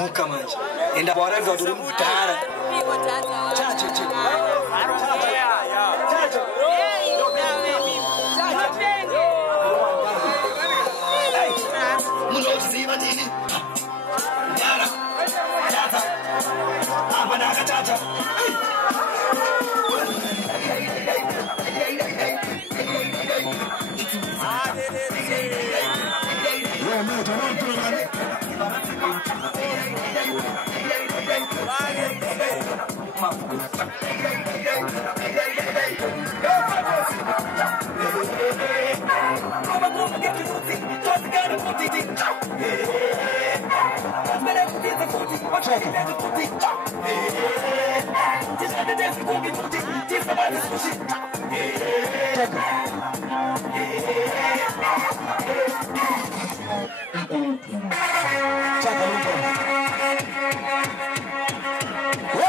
Muka manje enda bora uri mudhara munoziva nini yara tata abanaka tata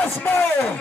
Yes, man.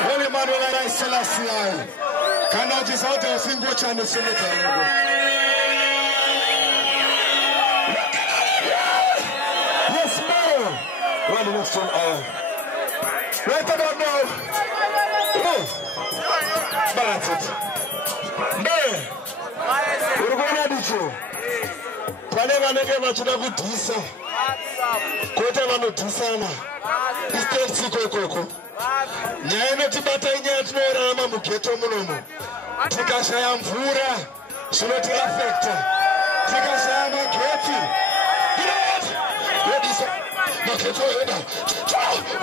Holy Manuel and Selassie. Can I just out there sing what I'm saying? Yes, ma'am. Well, the next one, right about now. Balance it. Man, we're going to do you. Whenever they get to the Tisa, whatever no Tisana, it's still Sikoko. Nyana tibata inyati norama mugeto munomo. Tikashaya mvura zvinoti affecta. Tikashaya mageti. You know what? What is it? Maketo eda.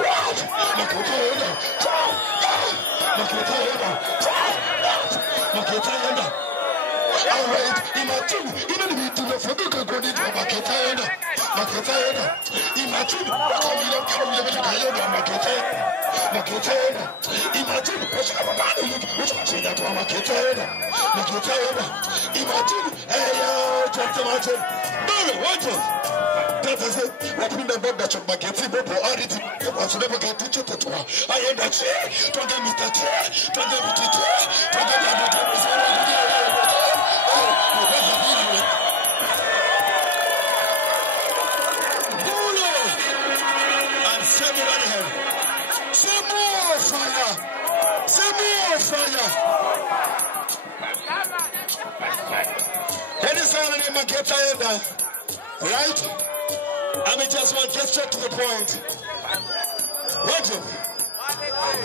What? Maketo eda. Maketo eda. Maketo eda. Alright, imagine, even if you do not forget to go into Maketo eda. Maketo eda. Imagine, imagine, Some more fire. Some more fire. Any sound in my get right? I mean, just want to get straight to the point. Watch it.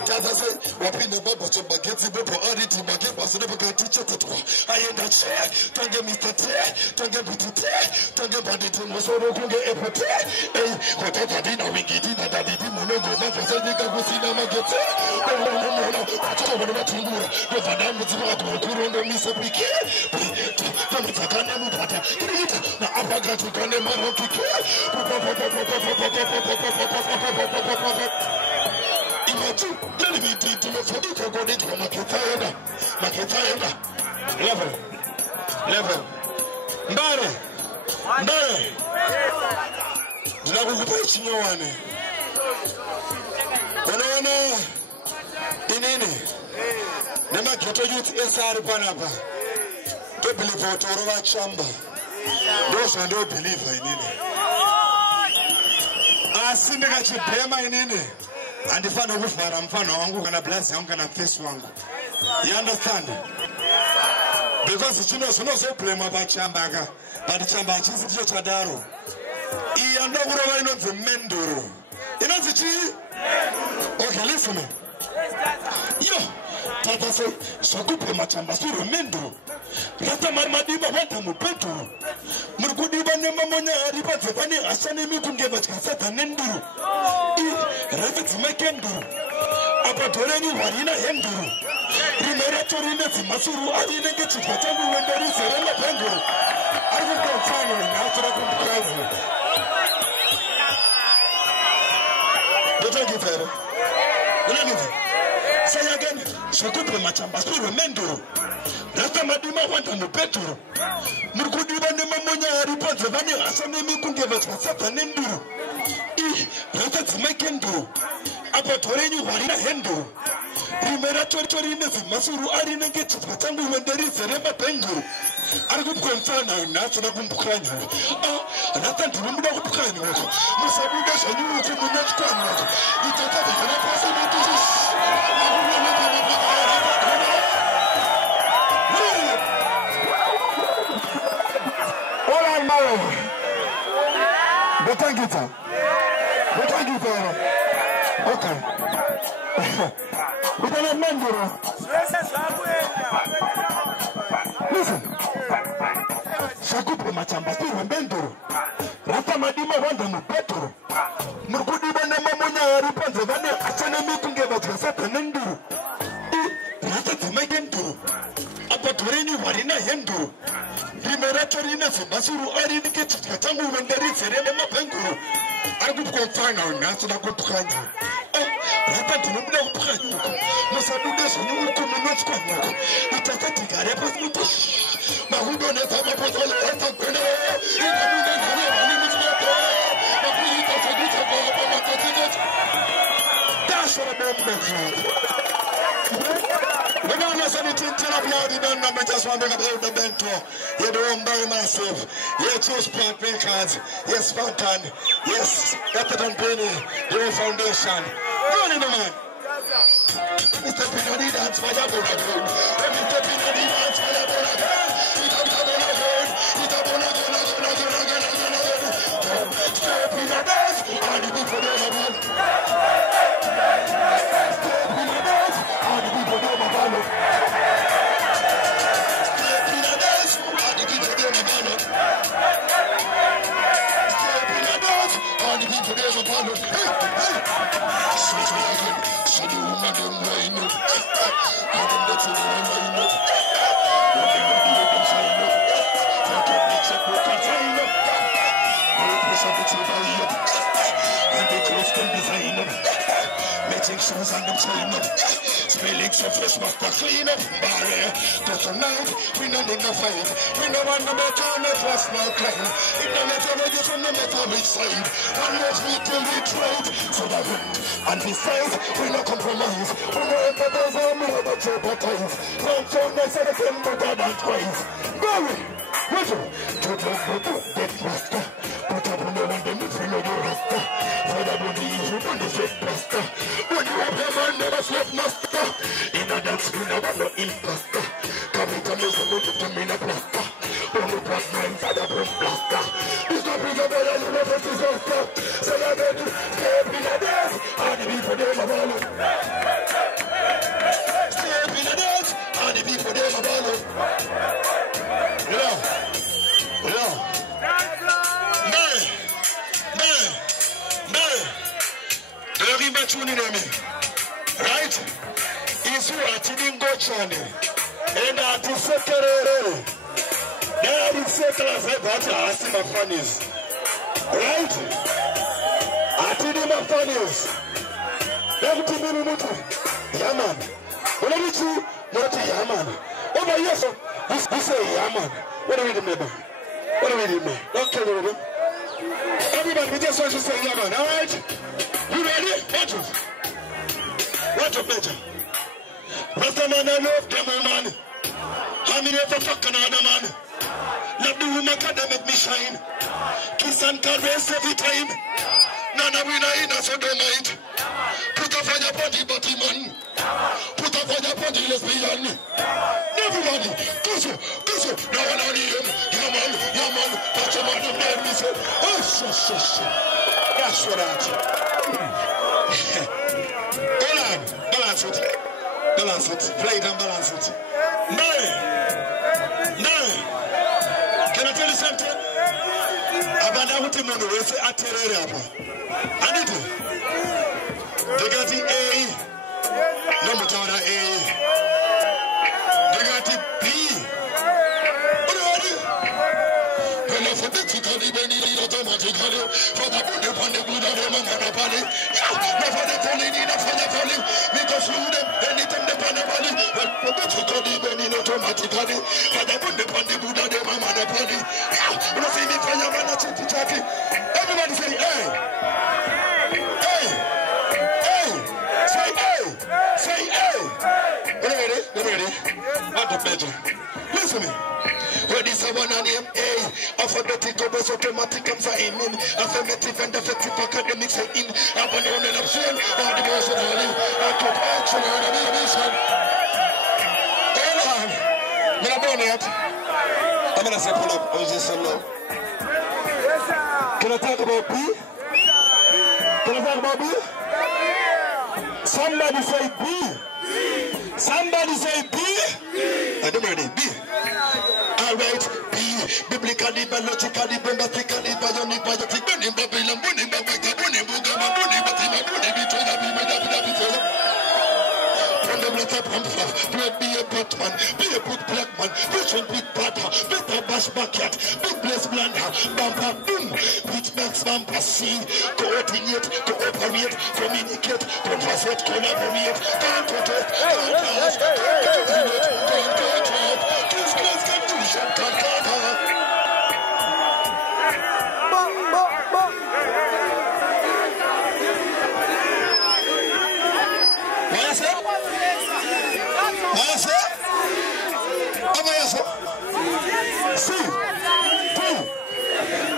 Just I say, what in the Bible to get the Bible audit, my get was never got teacher to do. I am that chair, don't get me to tear, don't get me to tear, don't get body to was so don't get a potato. Eh, whatever dinner we get in that didn't know go back and say, you can go see them get it. No, I told you what to do. But I am with what we could on the Miss Piquet. From the Takana Mutata, now I got to go name my Imagine, let me do to the Fodico go into Maketayana. Level. Mbare. Ndinakukupachi nyowane. Unaona inini. Nema geto youth SR panapa. Don't believe what Orova Chamba. Those who don't believe inini. Asindika chibema inini. And if I know which I'm going to bless you, I'm going to face one. You understand? Because you know, so play about Chambaga, but the Chamba is Chadaro. He and no the Mendoro. You know the tree? Okay, listen. Yo, Tata say, so good play my Chamba, so Mendoro. Rata Marmadiba went to Mupeto. Murkudiba Nemamonia, Ripatani, Asani Mukungeva Satan Nenduru. Rafits Makenduru. Apatoreni Warina Henduru. Primera Torina Masuru Adina gets it, whatever when there is a Rema Pengu. I will go find after I come to don't take it further. Say again, Shakupa Machamba, Menduru. Rasta Madima went on the Petro. Murkudiba Nemamonia reports the Vani Asani Mukungeva Satan Nenduru. Rafits Makenduru. Apatoreni Warina Henduru. Primera Torina Masuru Adina gets it, whatever when there is a Rema Pengu. I could confirm now, National Bukrano. Nothing to remember Bukrano. Musabudas and you to the next corner. It's a possibility. All I'm married. But thank you, sir. But thank you, sir. Okay. We're going to remember. Listen. Shakupe Machamba, Mendoro. Rata Madima wanda Mupetoro. Murkudiba Nemamonia reports the Vani Asana Mukungeva Satan Nenduru. Rata Magenduru. Apatoreni Warina Henduru. Primera Torina Masuru Arinike Katangu when there is a Rema Penguru. I could go find out National Kupano. Rata Tinumna Pano. Musabudas, you will come and not come. It's a static representation. Mahudo never was all the that's what I'm we don't know anything till up here, we don't know, we just want to go the bento. You don't buy massive. You choose part makers. Yes, fountain. Yes, Epidon Penny. Your foundation. Go on in the man. Mr. Pinodi dance for the board. Mr. Pinodi dance for the board. It's a board. It's a board. Step in the dance. And the people don't know. Spilling so fresh must clean up barrier. But tonight we no need no fight. We no want no better, no trust, no claim. It no matter what you from no matter which side. And let's meet till we trade. So that wind and besides we no compromise. We no empathize or more but jeopardize. Don't show nice at the same better than twice. Barry, what do? Get master. But I don't know when they move in your rasta. For the body is open the fit master. When you slave master. In a dance, we never no imposter. Come into me, so we put me in a plaster. Only black man for the boom blaster. It's not bigger than you never disaster. So I bet you stay up in a dance. And the people there are balling. Stay up in a dance. And the people there are balling. Yeah. Man. Tuning in me. Right? Is who are tuning go channel. And at the second. There is seculars about my funnies. Right? I did my funnies. Everything in the Yaman. What are you? Not Yaman. Over here, this say Yaman. What do we remember? What do we remember? Don't kill them. Everybody, we just want to say Yaman. All right? You ready? Watch your pleasure. Rasta man, I love them, man. I'm in ever fuck another man. Love the woman that make me shine. Kiss and caress every time. None of we are in us, so don't mind. Put up on your body, body man. Put up on your body, lesbian. Everybody, go. Now I know him. Yeah, man. Watch your man, man. Me say, oh, shit. That's what I Balance it. Play it and balance it. No. Can I tell you something? Abanda wuti mono wese aterere apa. Anito. They got the A. No mutawara A. They got the B. What are you? When I forget to call the Benny automatically for the good upon the good of them and the body. No for the falling. Because you them anytime they pan the body. Well, forget to call the Benny automatically for the good upon the good of them and the body. You see me fireman at chatty. Everybody say, hey. Say, hey. Ready? Not the better. Listen to me. Where this I want to name A. Alphabetical base automatic comes in. Affirmative and effective academics are in. I want to run option. All the motion only. I took action on the mission. Hold on. I'm not done yet. I'm going to say pull up. I was just so low. Can I talk about B? Somebody say B. Somebody say B. I'm ready. B. Alright, B. Biblically, biologically, bombastically, bionic, biotic, burning, Babylon, burning, Babylon, burning, Bugama, burning, Batima, burning, between the people that from the blood pump fluff, blood be a Batman, be a good black man, vision big butter, better bash backyard, big bless blunder, bumper, boom, which makes bumper see, coordinate, cooperate, communicate, conversate, collaborate, can't protect, can't cause, can't create, can't control, kiss, confusion, can't conquer.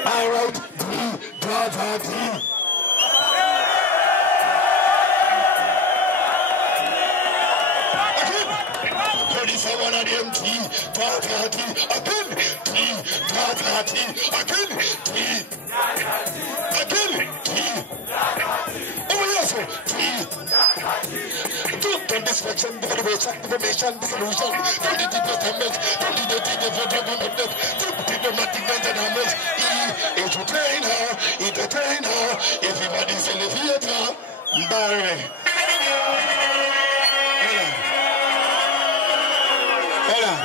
Alright, D, brother D. Again, one of them T, brother D. Again, T, brother D. Again, T. Again, T. Oh yes, T. Don't distraction, deprivation, information, dissolution. Don't the development, don't the development. Diplomatic damage. Entertainer. Everybody's in the theater. Barry. Hold on.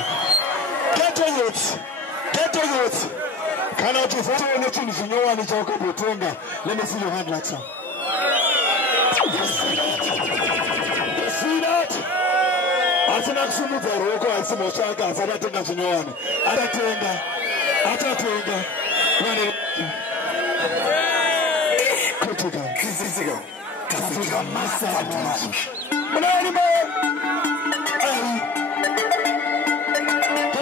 Get to youth. Can I just tell you anything if you know what talk about Tonga? Let me see your hand like so. You see that? I said I'm super for I see my child and I think that's no one. Tonga. Critical. Africa master. Can I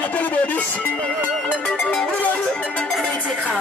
tell you about this? Critical.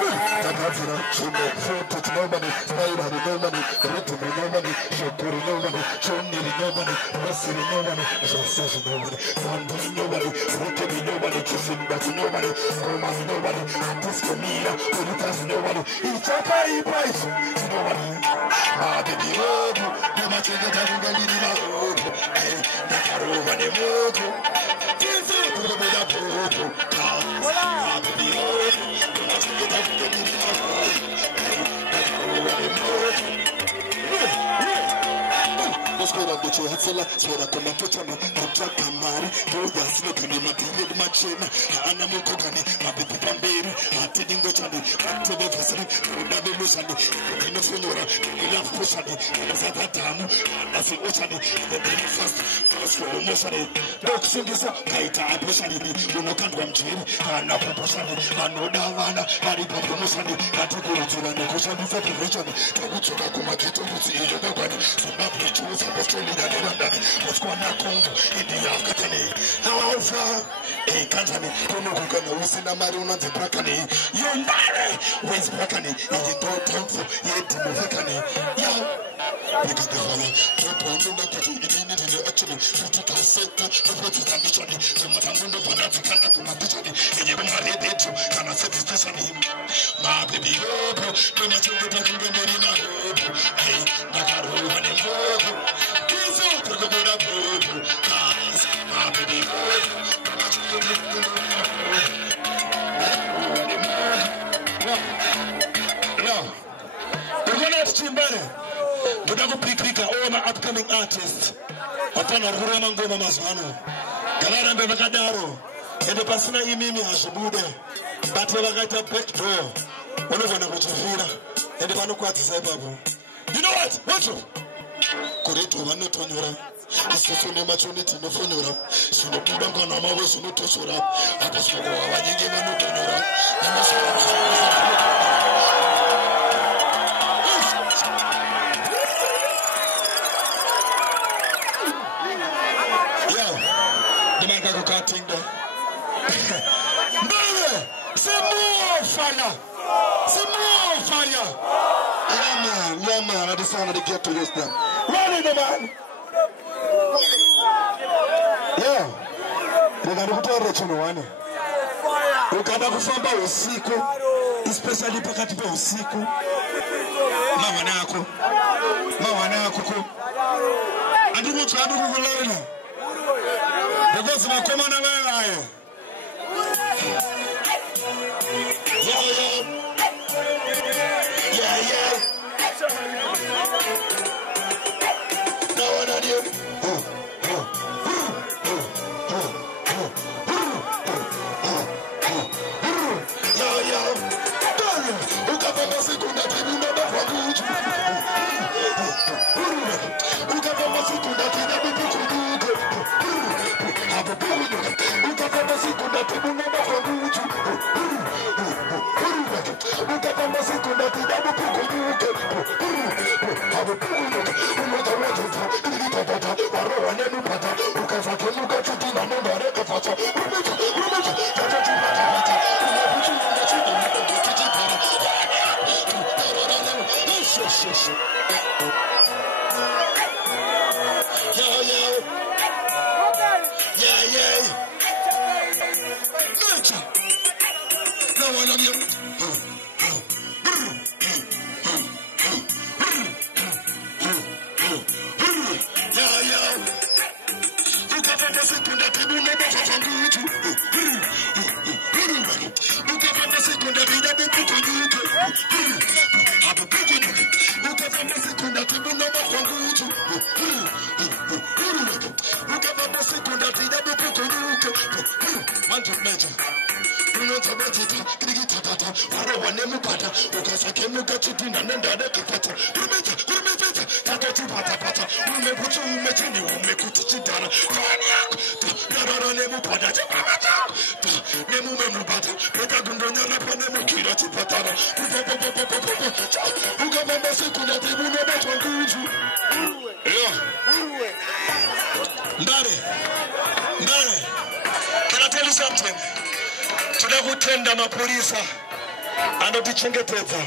anotichengetedza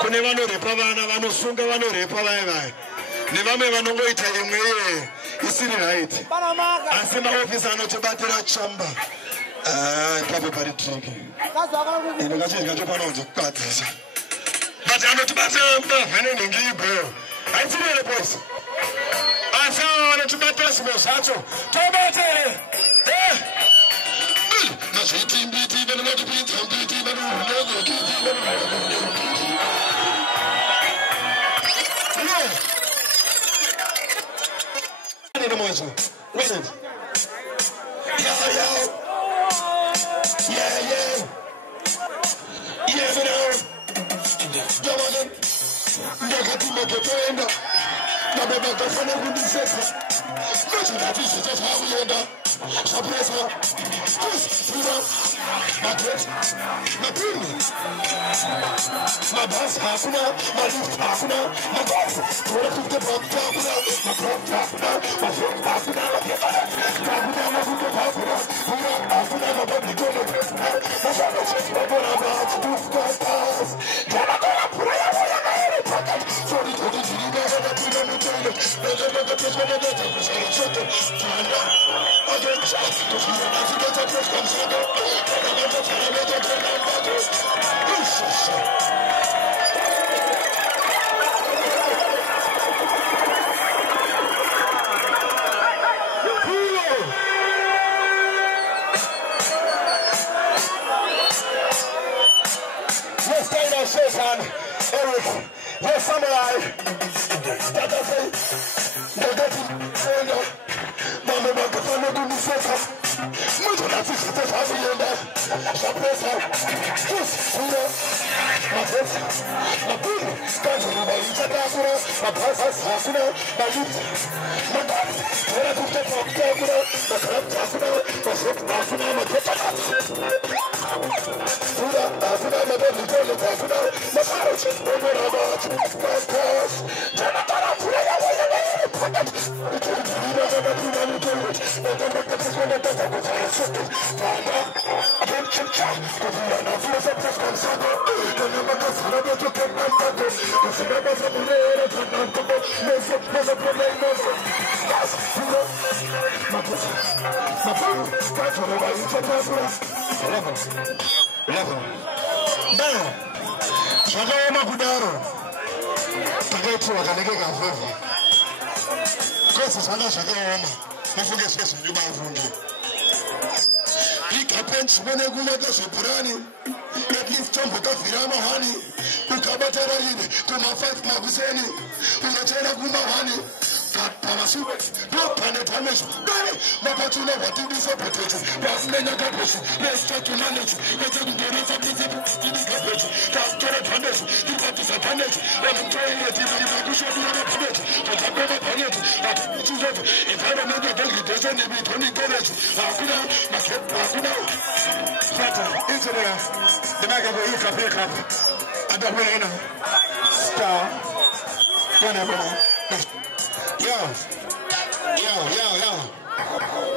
kune vanorepa vana vanosunga vanorepa vai nevamwe vanongoita imwe iye isiri right asi maofisi anotibatira chamba ipapo pari trike ino kachingacho panaunze kukwadzisa but anotibatira mavhenenhingi ibheo haisiri here bosi asi ava vanotibatira zvimwe zvacho tobatere nazvitimbiti vanonotipidza mbiti listen.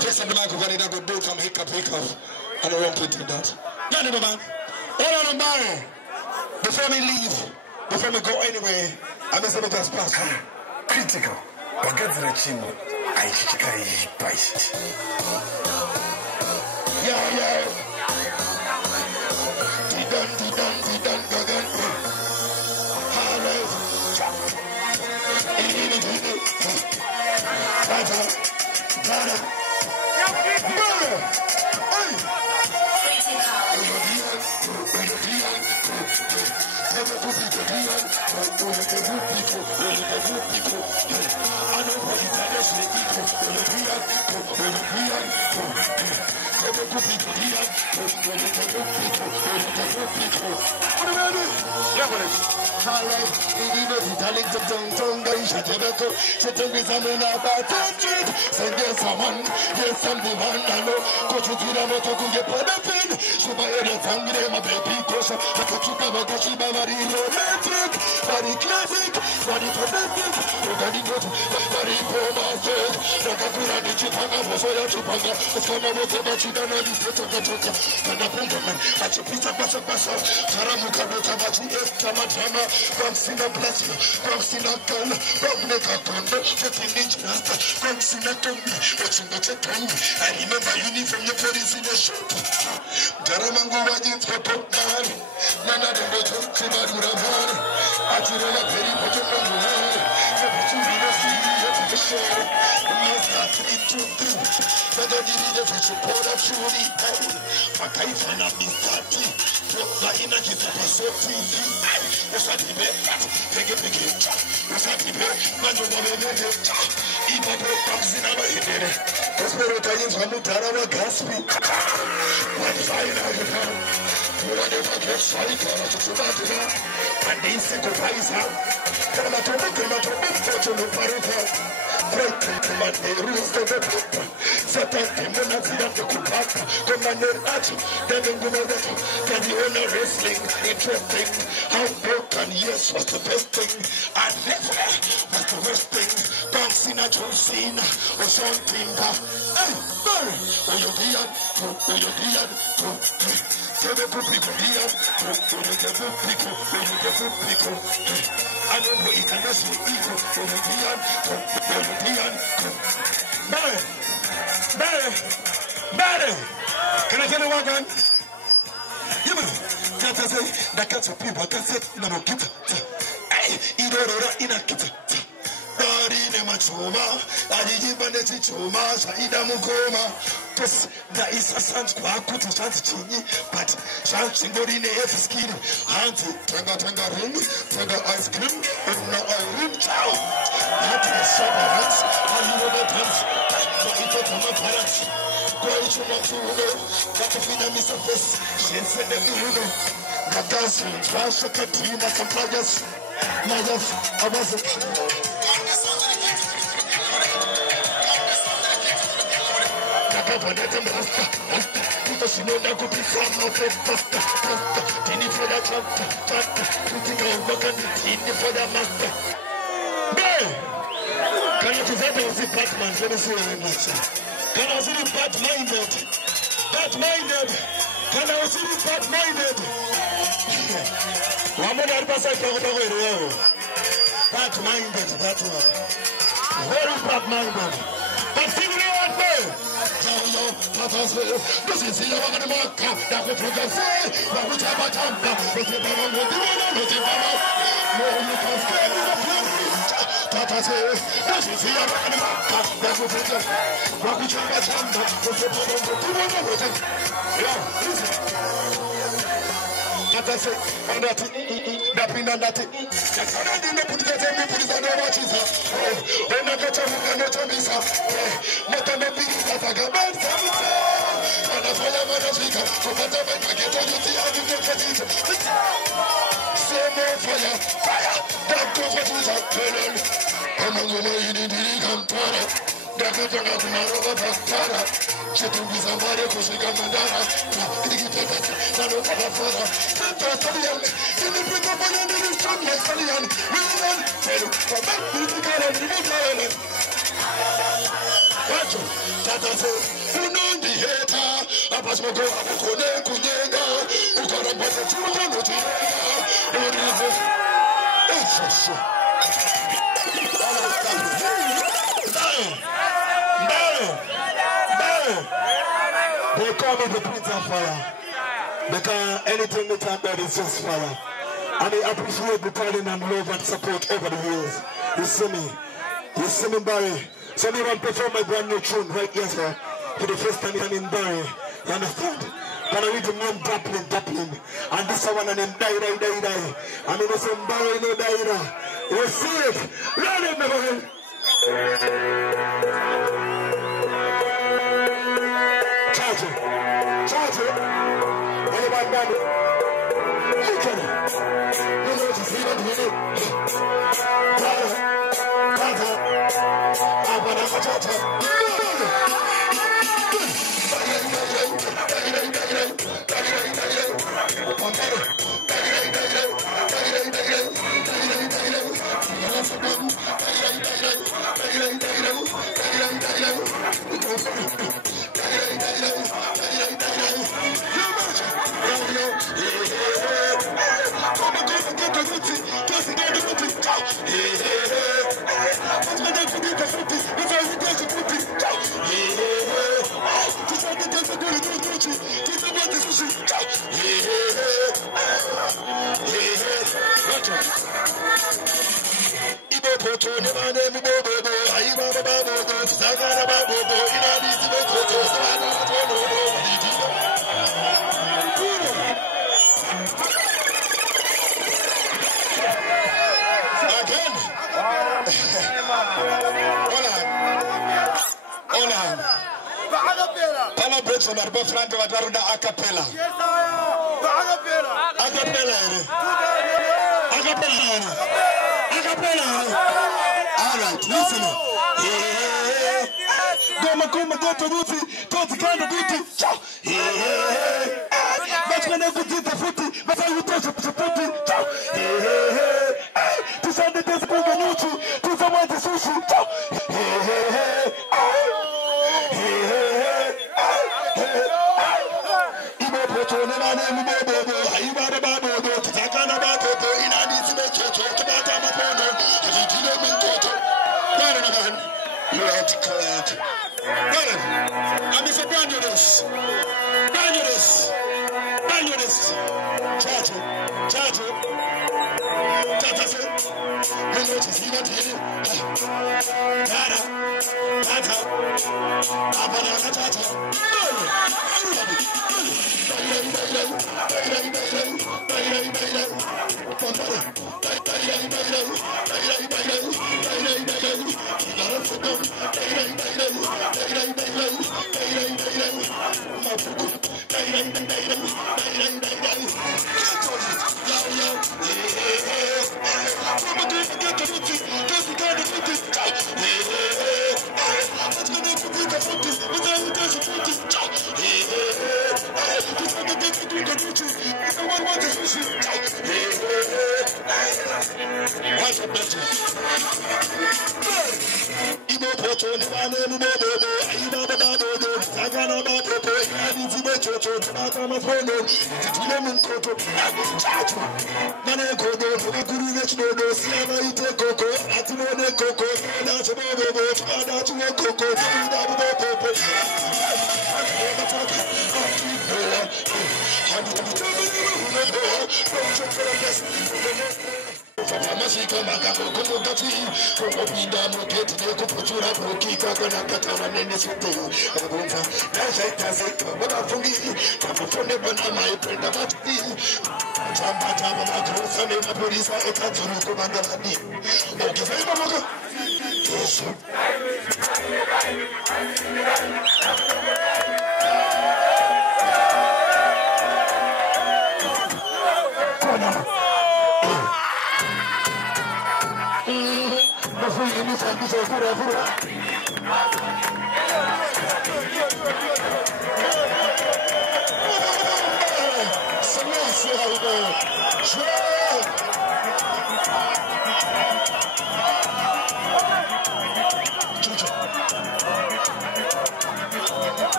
Just at the mic, we're going to do some hiccup. I don't want to do that. No, man. Hold on, man. Before we leave, before we go anywhere, I'm just going to just pass on. Critical. What's the chimo? I should price. Yeah. Didan, gagan. Yeah, Harlem, Idino, Italic, the Tonga, Shatabako, Shatabizamina, Baton, send yes, someone, yes, something, I know, go to Tiramoto, get put up in, Shubaira, Tangre, my baby, Kosha, Akachuka, Bakashiba, Marino, romantic, very classic, very fantastic, very good, very romantic, Nakakura, the Chipanga, Mosoya, Chipanga, it's going to be about Chidana, the Toka, and the Puntaman, at your pizza, Bassa, Taramuka, Tabachi, Tamatama, Proxina Plasma, Proxina Gun, Proxina Condo, 15-inch master, Proxina Tombi, Proxina Tombi. I remember uniform your police in the shop. Taramango Wajin for Tokman, Nana the Beto, Timadura Man, Atira Peri Potoman, the Patu show, Mazda 323, Father did it for support of Shuri, Pakaifana Mistati, Laina Kitapasoti, Osadibe, take a big hit, Osadibe, Manuel, Ibapo, Toxina, Prospero Italians, Hamutara, Gaspi, what is I know? Whatever gets sorry, and they sacrifice her. Wrestling, interesting. How broken, yes, was the best thing. And never was the worst thing. Bouncing at your scene or something. I don't know it unless you equal. Barry. Can I tell you what, man? You know, that's a that gets a people, that's it, no, get it. Hey, in a kit. Machoma, Adibaneti Choma, Saida Mukoma. There is a sans quaku to Chini, but Shanks in Gorine F skin, Auntie, Tanga ring, Tanga ice cream, and now I rim chow. Not in a shop of hats, and you know that hands, but it was my parents. Quite too much to go, got to feed a miss of this, she said that you know. Natas, Rasha Katina, some players, Nadas, I wasn't. Because you know that could be from no pasta. Tini for the chapter, critical work and tini for the master. Can you present us the Batman? Let me see your answer. Can I see the bad-minded? Bad-minded. Can I see the bad-minded? One more than pass I talk about it. Bad-minded, that one. Very bad-minded. But see the word, man. This is the one of the mark that we progress. But we have a jump. But the power will be one of the power. No, you can stay in the place. Tata says, this is the one of the mark that we progress. But we have a jump. But the power will be one of the power. Yeah, listen. Tata says, and that pin and that. That's how I didn't put it in the put it on the watches. Oh, and I got a look and I told me, sir. Not a big that I got bad. And I follow my speaker. So that I get on the tea and you get it. So more fire. That goes what is up. I'm on the way in the come That's what I'm going to Tara. She took me somebody because she got Mandara. I don't have a father. Italian. In the bring up on the strong Italian. We want to for that political and living. Watch it. Tata says, who know the hater? I pass my go up to Kunega. Who got a bunch of children with you? What is it? It's a shit. They call me the Prince of Fire. Because anything they talk about is just fire. And they appreciate the calling and love and support over the years. You see me, Barry. So me want to perform my brand new tune right here, sir. For the first time in Barry. You understand? Can I read the name Dappling? And this one and then die. I mean, it's in Barry, no die. You see it? Run it, my boy. Charge it. What about that? Look at it. You know what you see?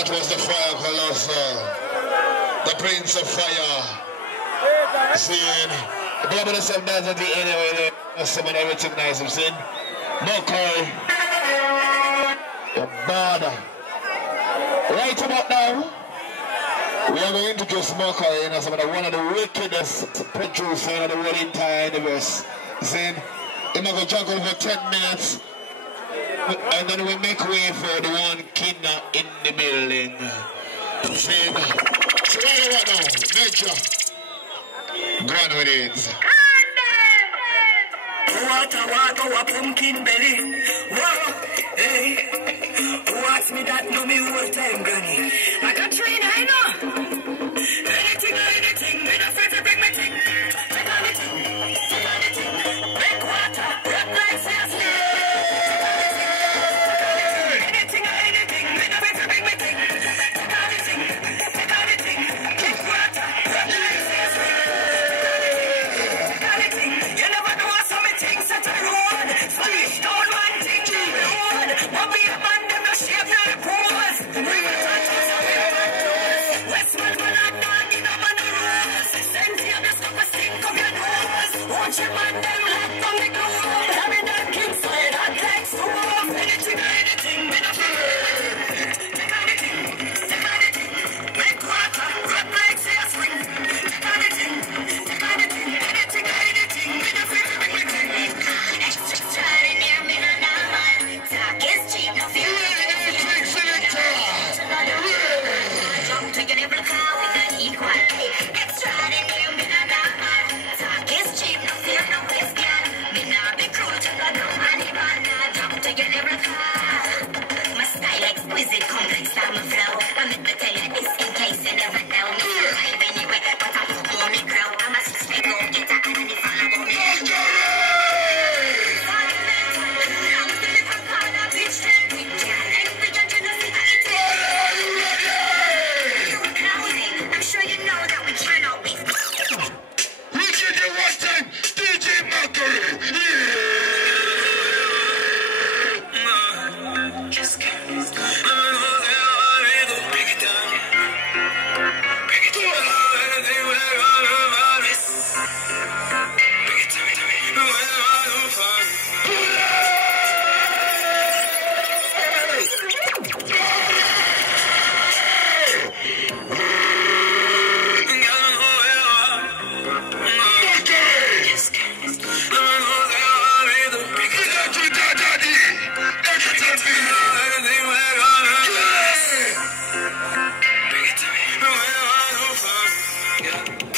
That was the fire colossal, the Prince of Fire. Seeing the brother of some dance at the anyway, someone I recognize him, seeing Mokai, the border. Right about now, we are going to introduce Mokai, you know, some of the one of the wickedest producers in the world entire universe. Seeing him going to juggle for 10 minutes. And then we make way for the one Kidna in the building. See, so what now? Major. Go on with it. What a pumpkin belly. Whoa, hey. ask me that, do me whole time, granny. I got train, I know. Anything or anything, me not afraid to bring me thing. Take on the thing, take on the thing. Make water, rock like sass. Anything or anything, me not afraid to bring me thing. Take on the thing, take on the thing. Make water, rock like sass. Take on the thing, you never know how some things set a road. Smash down one thing, keep it road. But be a man, them no shape, no pose. Bring it on to some Westwood, well, I'm not in a man of rose. Send here, this cup of stink up your nose. Watch your man, them hot from the ground. Having that king side, hot like stove. Anything or anything, me no fear. Take on the thing, take on the thing. Make water, rub like say a spring. Take on the thing, take on the thing. Anything or anything, me no fear. Make me thing. Extra in here, me no normal. Talk is cheap, no fear. Jump to your level car with an equal. Extraordinary, me no normal. Talk is cheap, no fear, no waste, girl. Me nah be cruel to the dumb and even jump to your level car. My style exquisite, complex, I'm a flow. I meant to tell you this in case you never know. Me survive anyway, but I'm on me grow. I'm a six-feet go getter and I never follow me. I'm sure you know that we cannot win. We did it one time, DJ Mercury. Just get Yeah.